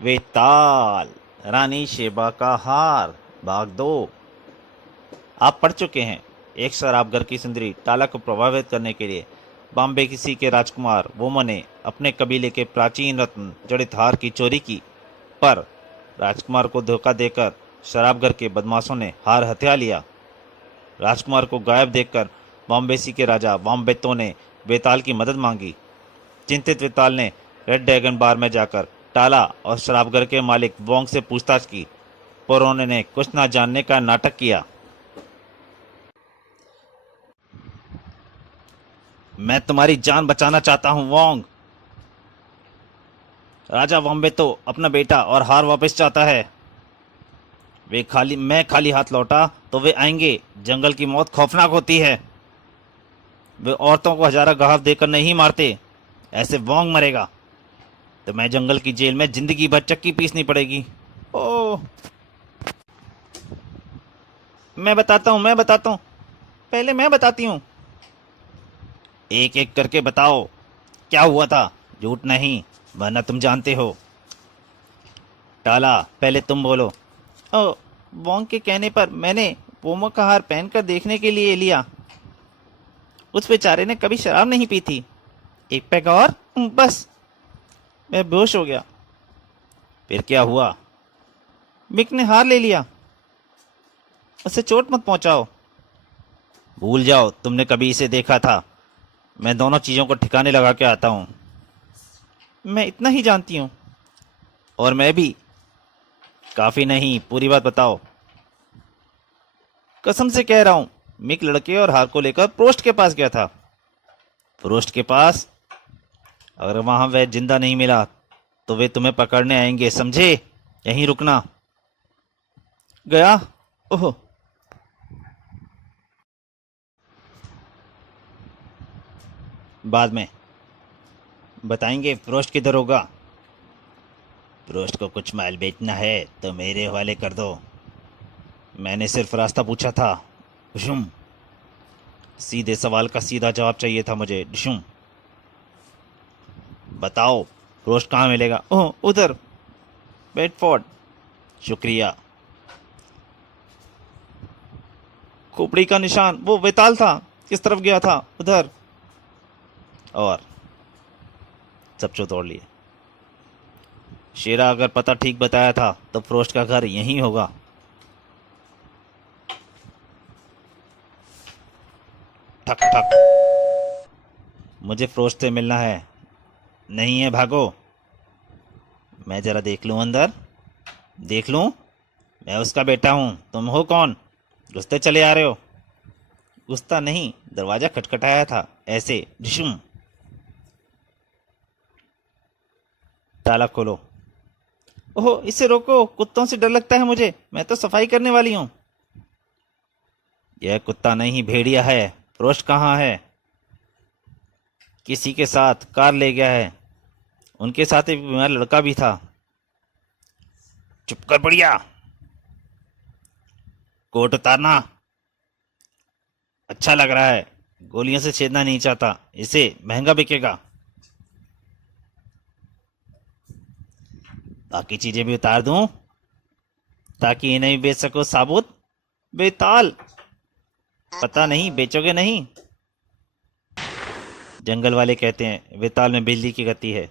वेताल, रानी Sheba का हार, भाग दो। आप पढ़ चुके हैं। एक शराबगर की सुंदरी टाला को प्रभावित करने के लिए बॉम्बे किसी के राजकुमार वोमो ने अपने कबीले के प्राचीन रत्न जड़ित हार की चोरी की, पर राजकुमार को धोखा देकर शराबगर के बदमाशों ने हार हथिया लिया। राजकुमार को गायब देखकर बॉम्बेसी के राजा वॉम्बेतो ने वेताल की मदद मांगी। चिंतित वेताल ने रेड ड्रैगन बार में जाकर टाला और शराबगर के मालिक वोंग से पूछताछ की, पर उन्होंने कुछ न जानने का नाटक किया। मैं तुम्हारी जान बचाना चाहता हूँ वोंग। राजा वॉम्बेतो अपना बेटा और हार वापस चाहता है। मैं खाली हाथ लौटा तो वे आएंगे। जंगल की मौत खौफनाक होती है। वे औरतों को हजारों घाव देकर नहीं मारते। ऐसे वोंग मरेगा तो मैं जंगल की जेल में जिंदगी भर चक्की पीसनी पड़ेगी। ओह, मैं बताता हूँ। पहले मैं बताती हूँ। एक एक करके बताओ, क्या हुआ था? झूठ नहीं, वरना तुम जानते हो। टाला, पहले तुम बोलो। ओ, वोंग के कहने पर मैंने पोमो का हार पहनकर देखने के लिए लिया। उस बेचारे ने कभी शराब नहीं पी थी। एक पैग और बस मैं बेहोश हो गया। फिर क्या हुआ? मिक ने हार ले लिया। उसे चोट मत पहुंचाओ। भूल जाओ तुमने कभी इसे देखा था। मैं दोनों चीजों को ठिकाने लगा के आता हूँ। मैं इतना ही जानती हूँ। और मैं भी। काफी नहीं, पूरी बात बताओ। कसम से कह रहा हूँ, मिक लड़के और हार को लेकर प्रोस्ट के पास गया था। प्रोस्ट के पास? अगर वहां वह जिंदा नहीं मिला तो वे तुम्हें पकड़ने आएंगे, समझे? यहीं रुकना। गया? ओह, बाद में बताएंगे। प्रोस्ट किधर होगा? प्रोस्ट को कुछ माल बेचना है तो मेरे हवाले कर दो। मैंने सिर्फ रास्ता पूछा था। डिशुम। सीधे सवाल का सीधा जवाब चाहिए था मुझे। डिशुम, बताओ, प्रोस्ट कहाँ मिलेगा? ओह, उधर, बेडफोर्ड। शुक्रिया। खोपड़ी का निशान, वो वेताल था। किस तरफ गया था? उधर। और सब तोड़ लिए। शेरा अगर पता ठीक बताया था तो फ्रोस्ट का घर यहीं होगा। ठक ठक। मुझे फ्रोस्ट से मिलना है। नहीं है, भागो। मैं जरा देख लूं अंदर। देख लूं? मैं उसका बेटा हूं। तुम हो कौन? घुसते चले आ रहे हो। घुसता नहीं, दरवाजा खटखटाया था ऐसे। डिशुम। ताला खोलो। ओहो, इसे रोको, कुत्तों से डर लगता है मुझे। मैं तो सफाई करने वाली हूँ। यह कुत्ता नहीं, भेड़िया है। फ्रोस्ट कहाँ है? किसी के साथ कार ले गया है। उनके साथ एक बीमार लड़का भी था। चुप कर बढ़िया। कोट उतारना। अच्छा लग रहा है। गोलियों से छेदना नहीं चाहता। इसे महंगा बिकेगा। बाकी चीजें भी उतार दूं ताकि इन्हें भी बेच सको साबुत? बेताल, पता नहीं बेचोगे नहीं? जंगल वाले कहते हैं बेताल में बिजली की गति है।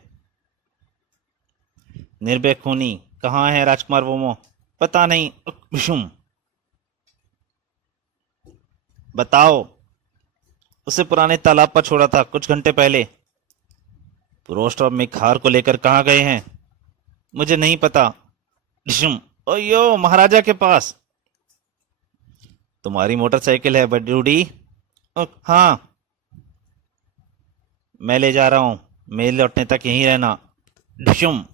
निर्भय खूनी कहाँ है राजकुमार वोमो? पता नहीं। विषुम, बताओ। उसे पुराने तालाब पर छोड़ा था कुछ घंटे पहले। प्रोस्ट और मिखार को लेकर कहाँ गए हैं? मुझे नहीं पता। विषुम, ओयो, महाराजा के पास। तुम्हारी मोटरसाइकिल है बड्डूडी? हाँ, मैं ले जा रहा हूँ। मेरे लौटने तक यहीं रहना। डिशुम।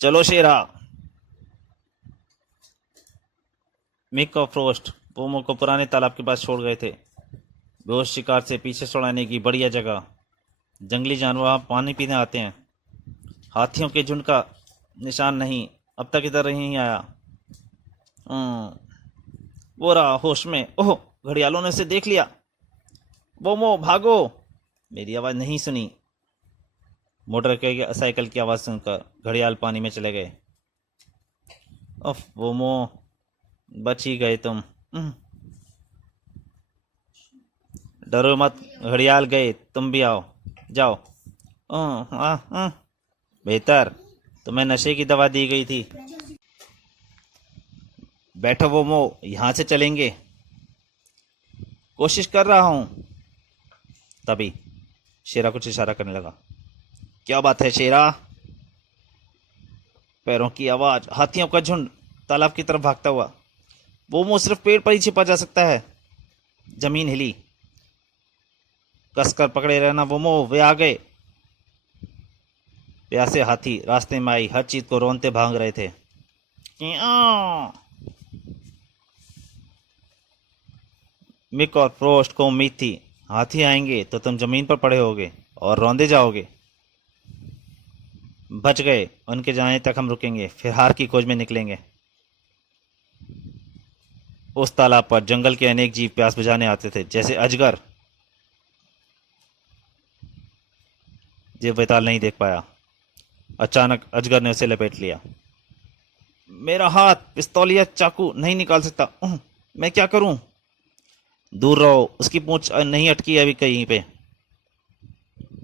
चलो शेरा। मिक और फ्रोस्ट पोमो को पुराने तालाब के पास छोड़ गए थे। बेहोश शिकार से पीछे छुड़ाने की बढ़िया जगह। जंगली जानवर वहाँ पानी पीने आते हैं। हाथियों के झुंड का निशान नहीं, अब तक इधर नहीं आया। वो रहा होश में। ओह, घड़ियालों ने उसे देख लिया। बोमो, भागो। मेरी आवाज नहीं सुनी। मोटर के साइकिल की आवाज़ सुनकर घड़ियाल पानी में चले गए। उफ वोमो, बच ही गए तुम। डरो मत, घड़ियाल गए, तुम भी आओ, जाओ। बेहतर, तुम्हें नशे की दवा दी गई थी। बैठो वोमो, यहाँ से चलेंगे। कोशिश कर रहा हूँ। तभी शेरा कुछ इशारा करने लगा। क्या बात है शेरा? पैरों की आवाज, हाथियों का झुंड तालाब की तरफ भागता हुआ। वोमो, सिर्फ पेड़ पर ही छिपा जा सकता है। जमीन हिली। कसकर पकड़े रहना वोमो, वे आ गए। प्यासे हाथी रास्ते में आई हर चीज को रोनते भाग रहे थे। मिक और फ्रोस्ट को उम्मीद थी हाथी आएंगे तो तुम जमीन पर पड़े होगे और रौंदे जाओगे। बच गए, उनके जाने तक हम रुकेंगे, फिर हार की खोज में निकलेंगे। उस तालाब पर जंगल के अनेक जीव प्यास बुझाने आते थे, जैसे अजगर। ये बेताल नहीं देख पाया। अचानक अजगर ने उसे लपेट लिया। मेरा हाथ पिस्तौल या चाकू नहीं निकाल सकता। मैं क्या करूं? दूर रहो, उसकी पूंछ नहीं अटकी अभी कहीं पे।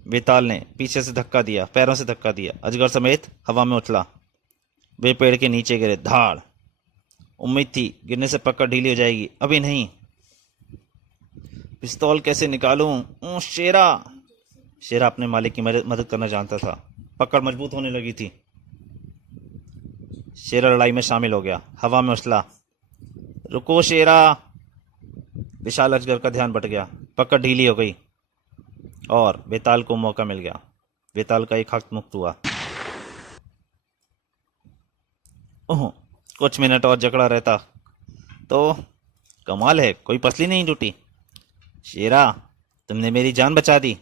बेताल ने पीछे से धक्का दिया, पैरों से धक्का दिया। अजगर समेत हवा में उछला। वे पेड़ के नीचे गिरे। धाड़। उम्मीद थी गिरने से पकड़ ढीली हो जाएगी, अभी नहीं। पिस्तौल कैसे निकालूं? शेरा। शेरा अपने मालिक की मदद करना जानता था। पकड़ मजबूत होने लगी थी। शेरा लड़ाई में शामिल हो गया, हवा में उछला। रुको शेरा। विशाल अजगर का ध्यान बट गया। पकड़ ढीली हो गई और बेताल को मौका मिल गया। बेताल का एक हक मुक्त हुआ। ओह, कुछ मिनट और जकड़ा रहता तो कमाल है, कोई पसली नहीं टूटी। शेरा, तुमने मेरी जान बचा दी।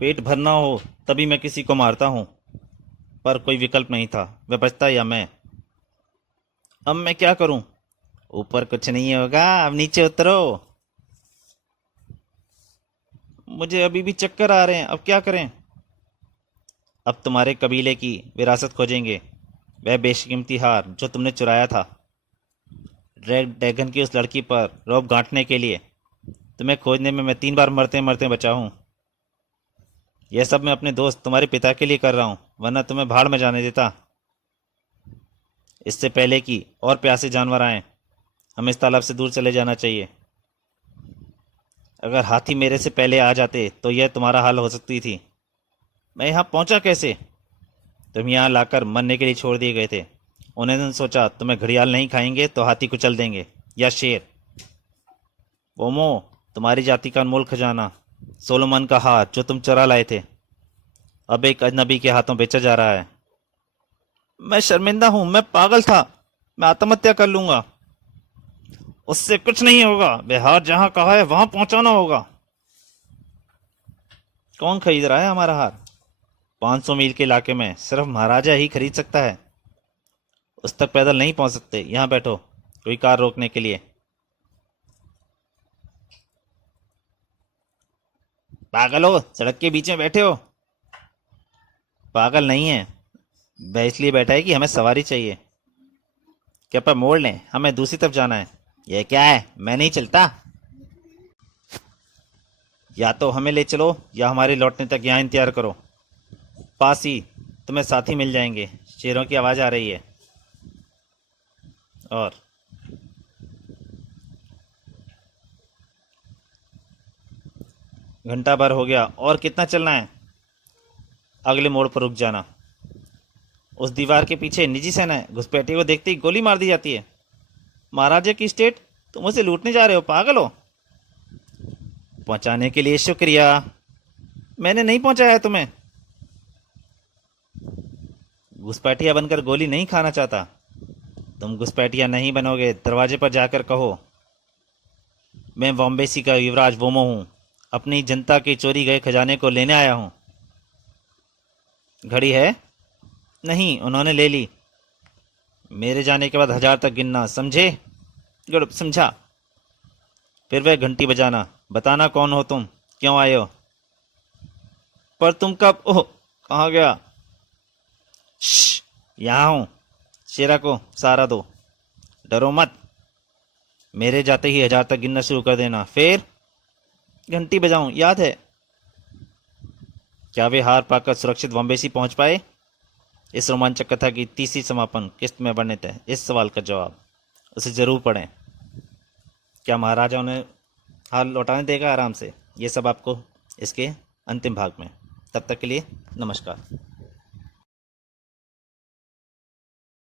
पेट भरना हो तभी मैं किसी को मारता हूं, पर कोई विकल्प नहीं था। वह बचता या मैं। अब मैं क्या करूं? ऊपर कुछ नहीं होगा, अब नीचे उतरो। मुझे अभी भी चक्कर आ रहे हैं, अब क्या करें? अब तुम्हारे कबीले की विरासत खोजेंगे, वह बेशकीमती हार जो तुमने चुराया था। रेड ड्रैगन की उस लड़की पर रौब गांठने के लिए तुम्हें खोजने में मैं 3 बार मरते मरते बचा हूं। यह सब मैं अपने दोस्त तुम्हारे पिता के लिए कर रहा हूं, वरना तुम्हें भाड़ में जाने देता। इससे पहले कि और प्यासे जानवर आए, हमें इस तालाब से दूर चले जाना चाहिए। अगर हाथी मेरे से पहले आ जाते तो यह तुम्हारा हाल हो सकती थी। मैं यहाँ पहुंचा कैसे? तुम यहाँ लाकर मरने के लिए छोड़ दिए गए थे। उन्होंने सोचा तुम्हें घड़ियाल नहीं खाएंगे तो हाथी कुचल देंगे, या शेर। ओमो, तुम्हारी जाति का अनमोल खजाना, सोलोमन का हाथ जो तुम चुरा लाए थे, अब एक अजनबी के हाथों बेचा जा रहा है। मैं शर्मिंदा हूं, मैं पागल था। मैं आत्महत्या कर लूंगा। उससे कुछ नहीं होगा, वह हार जहां कहा है वहां पहुंचाना होगा। कौन खरीद रहा है हमारा हार? 500 मील के इलाके में सिर्फ महाराजा ही खरीद सकता है। उस तक पैदल नहीं पहुंच सकते। यहां बैठो, कोई कार रोकने के लिए। पागल हो, सड़क के बीच में बैठे हो? पागल नहीं है, वह इसलिए बैठा है कि हमें सवारी चाहिए। क्या पर मोड़ लें, हमें दूसरी तरफ जाना है। यह क्या है, मैं नहीं चलता। या तो हमें ले चलो या हमारे लौटने तक यहाँ इंतजार करो। पास ही तुम्हें साथी मिल जाएंगे। शेरों की आवाज आ रही है। और घंटा भर हो गया, और कितना चलना है? अगले मोड़ पर रुक जाना। उस दीवार के पीछे निजी सेना है, घुसपैठिए को देखते ही गोली मार दी जाती है। महाराजा की स्टेट, तुम उसे लूटने जा रहे हो? पागल हो। पहुंचाने के लिए शुक्रिया। मैंने नहीं पहुंचाया तुम्हें। घुसपैठिया बनकर गोली नहीं खाना चाहता। तुम घुसपैठिया नहीं बनोगे। दरवाजे पर जाकर कहो, मैं बॉम्बेसी का युवराज वोमो हूं, अपनी जनता के चोरी गए खजाने को लेने आया हूं। घड़ी है? नहीं, उन्होंने ले ली। मेरे जाने के बाद 1000 तक गिनना, समझे? गुड, समझा। फिर वह घंटी बजाना। बताना कौन हो तुम, क्यों आए हो। पर तुम कब, ओह कहाँ गया। श्श, यहाँ हूं। शेरा को सहारा दो, डरो मत। मेरे जाते ही 1000 तक गिनना शुरू कर देना, फिर घंटी बजाऊं, याद है। क्या वे हार पाकर सुरक्षित वम्बेसी पहुंच पाए। इस रोमांचक कथा की तीसरी समापन किस्त में वर्णित है। इस सवाल का जवाब उसे जरूर पढ़ें। क्या महाराजा उन्हें हार लौटाने देगा आराम से, ये सब आपको इसके अंतिम भाग में। तब तक के लिए नमस्कार।